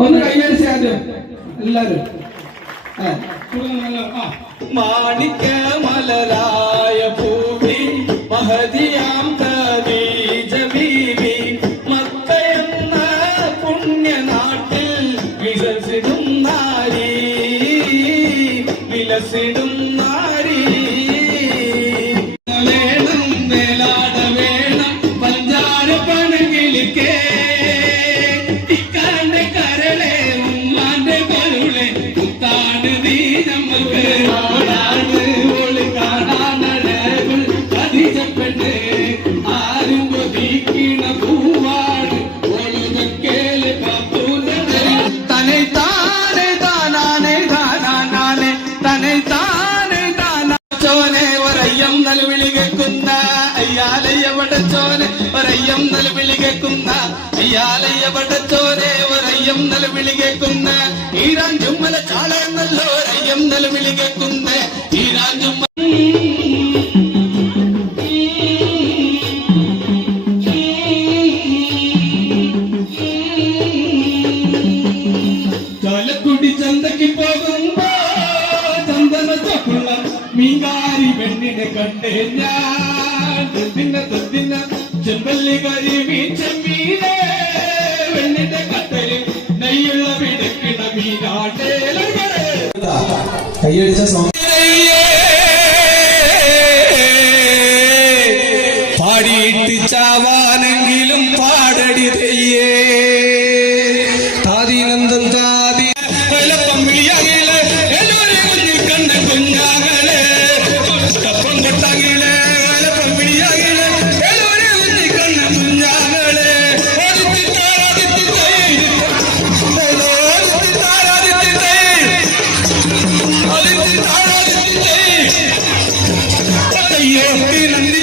ഒന്ന് കൈയടിച്ച് ആദ്യം എല്ലാരും. മാണിക്യ മലരായ ഭൂമി മഹദിയാം ഖദീജ ബീവി മക്കയെന്ന പുണ്യനാട്ടിൽ വിലസിടും നാരി വിലസിടും നാരി. വേണം വേലാട വേണം പഞ്ചാര പണകിളിക്കേ ഇക്കാന്റെ കരളെ ഉമ്മാന്റെ കരുളെ കുത്താണ് നീ നമുക്ക് നാടാണ് ഓള് കാണാനഴകുൾ അതിജപ്പെട്ട് ആരും കൊതിക്കണ പൂവാണ് ഓളുകേല് പാപ്പൂനെ തന്നെ താനെ താനാനെ താനാനെ തന്നെ താനെ താനാ ചോനെ ഒരയ്യം നൽവിളി കേൾക്കുന്ന അയ്യാലയ്യ വടച്ചോനെ ഒരയ്യം നൽവിളി കേൾക്കുന്ന അയ്യാലയ്യ വടച്ചോനെ ഒരയ്യം നൽവിളി കേൾക്കുന്ന ഈരാൻ ചുമ്മല ചാളയെന്നല്ലോ ഒരയ്യം നൽവിളി കേൾക്കുന്ന ഈരാൻ ചുമ്മ ചാലക്കുടി ചന്തയ്ക്ക് പോകുമ്പോ ചന്ദന ചപ്പുള്ള മീങ്കാരി പെണ്ണിനെ കണ്ടേ ഞാൻ തത്തിന ചെമ്പല്ലി കരി വീച്ചമ്മീനെ പെണ്ണിന്റെ കട്ടല് നെയ്യുള്ള വിടക്കിട മീനാട്ടേ പാടിയിട്ട് ചാവാനെങ്കിലും പാടടി തെയ്യേ താതിനന്ദം താതി വിളിയാകിലെ കുഞ്ഞിൽ കണ്ട കുഞ്ഞാകളെ കപ്പം കൊട്ടാകിലെ വിളിയാകിലെ കുഞ്ഞിൽ കണ്ട കുഞ്ഞാകളെ നന്ദി